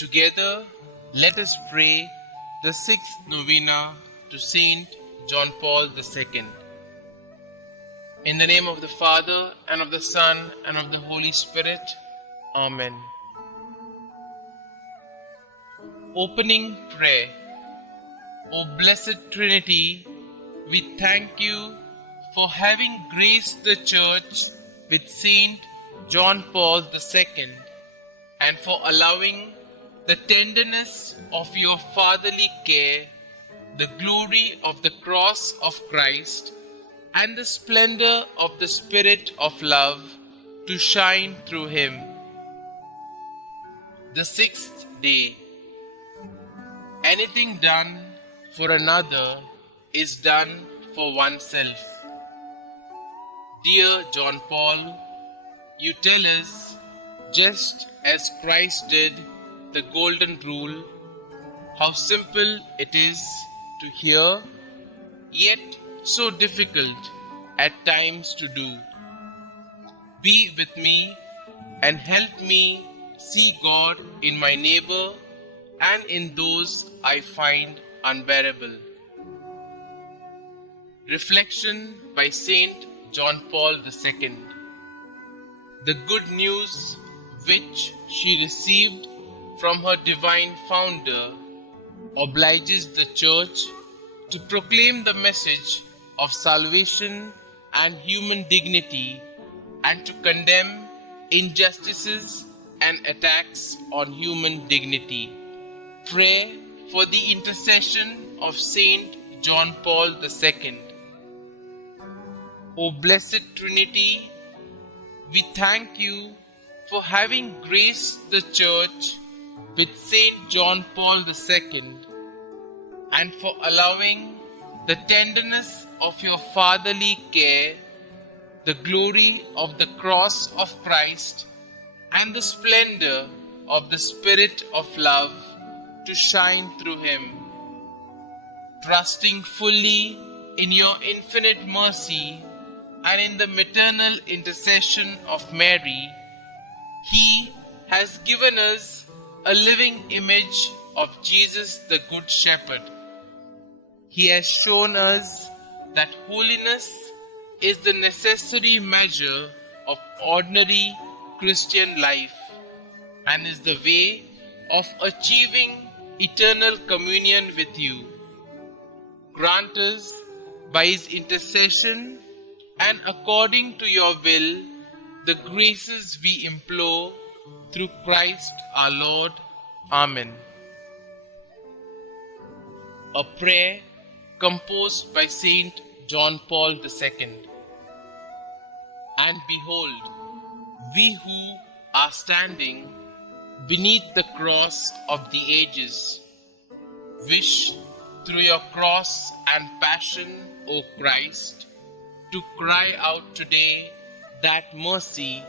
Together, let us pray the sixth novena to Saint John Paul II. In the name of the Father, and of the Son, and of the Holy Spirit. Amen. Opening prayer. O Blessed Trinity, we thank you for having graced the Church with Saint John Paul II and for allowing the tenderness of your fatherly care, the glory of the cross of Christ, and the splendor of the Spirit of love to shine through him. The sixth day. Anything done for another is done for oneself. Dear John Paul, you tell us, just as Christ did the golden rule, how simple it is to hear, yet so difficult at times to do. Be with me and help me see God in my neighbor and in those I find unbearable. Reflection by Saint John Paul II. The good news which she received from her divine founder obliges the Church to proclaim the message of salvation and human dignity and to condemn injustices and attacks on human dignity. Pray for the intercession of Saint John Paul II. O Blessed Trinity, we thank you for having graced the Church with Saint John Paul II and for allowing the tenderness of your fatherly care, the glory of the cross of Christ, and the splendor of the Spirit of love to shine through him. Trusting fully in your infinite mercy and in the maternal intercession of Mary, he has given us a living image of Jesus the Good Shepherd. He has shown us that holiness is the necessary measure of ordinary Christian life and is the way of achieving eternal communion with you. Grant us, by his intercession and according to your will, the graces we implore through Christ our Lord. Amen. A prayer composed by Saint John Paul II. And behold, we who are standing beneath the cross of the ages wish through your cross and passion, O Christ, to cry out today that mercy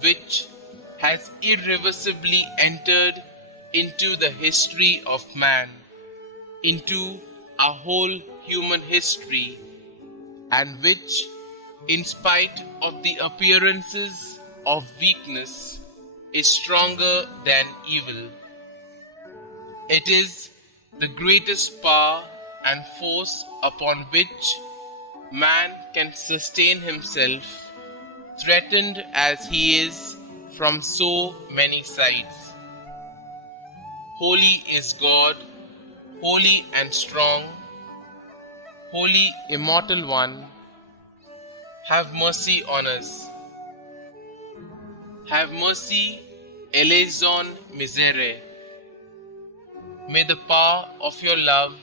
which has irreversibly entered into the history of man, into our whole human history, and which, in spite of the appearances of weakness, is stronger than evil. It is the greatest power and force upon which man can sustain himself, threatened as he is from so many sides. Holy is God, holy and strong, Holy Immortal One, have mercy on us. Have mercy, eleison misere. May the power of your love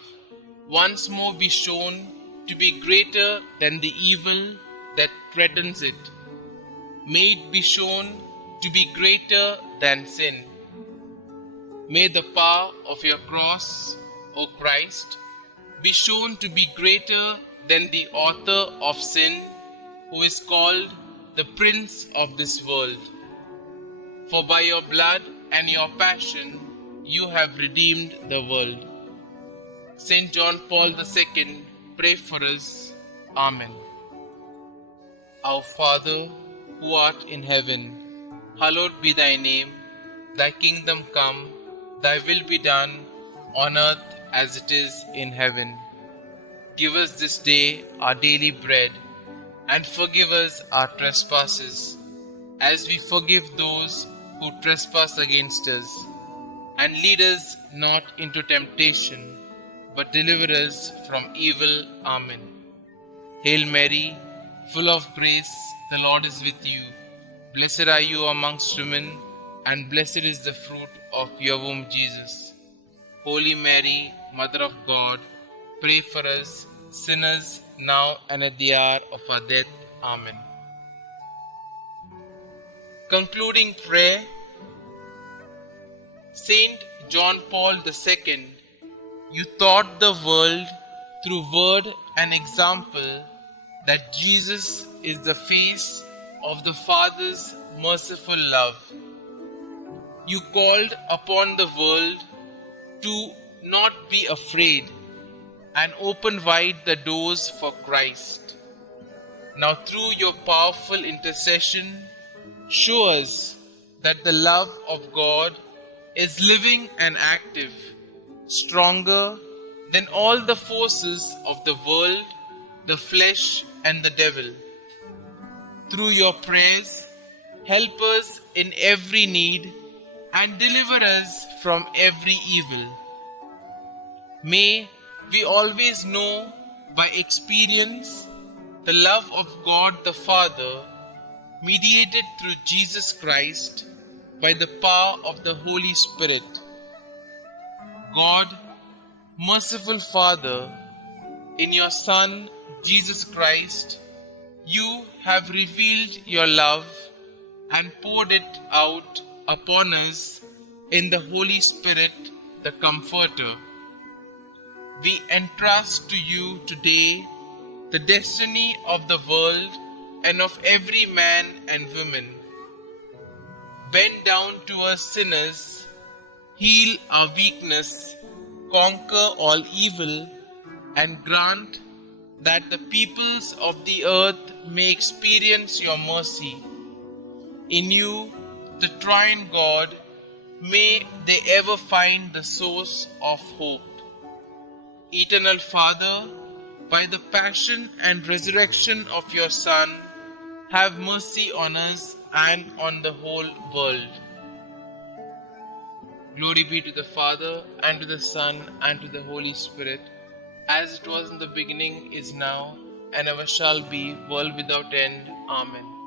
once more be shown to be greater than the evil that threatens it. May it be shown to be greater than sin. May the power of your cross, O Christ, be shown to be greater than the author of sin, who is called the Prince of this world. For by your blood and your passion you have redeemed the world. Saint John Paul II, pray for us. Amen. Our Father, who art in heaven, hallowed be thy name. Thy kingdom come, Thy will be done on earth as it is in heaven. Give us this day our daily bread, and forgive us our trespasses, as we forgive those who trespass against us. And lead us not into temptation, but deliver us from evil. Amen. Hail Mary, full of grace, the Lord is with you. Blessed are you amongst women, and blessed is the fruit of your womb, Jesus. Holy Mary, Mother of God, pray for us sinners now and at the hour of our death. Amen. Concluding prayer. Saint John Paul II, you taught the world through word and example that Jesus is the face of the Father's merciful love. You called upon the world to not be afraid and open wide the doors for Christ. Now, through your powerful intercession, show us that the love of God is living and active, stronger than all the forces of the world, the flesh, and the devil. Through your prayers, help us in every need and deliver us from every evil. May we always know by experience the love of God the Father, mediated through Jesus Christ by the power of the Holy Spirit. God, merciful Father, in your Son, Jesus Christ, you have revealed your love and poured it out upon us in the Holy Spirit, the Comforter. We entrust to you today the destiny of the world and of every man and woman. Bend down to us sinners, heal our weakness, conquer all evil, and grant that the peoples of the earth may experience your mercy. In you, the Triune God, may they ever find the source of hope. Eternal Father, by the passion and resurrection of your Son, have mercy on us and on the whole world. Glory be to the Father, and to the Son, and to the Holy Spirit, as it was in the beginning, is now, and ever shall be, world without end. Amen.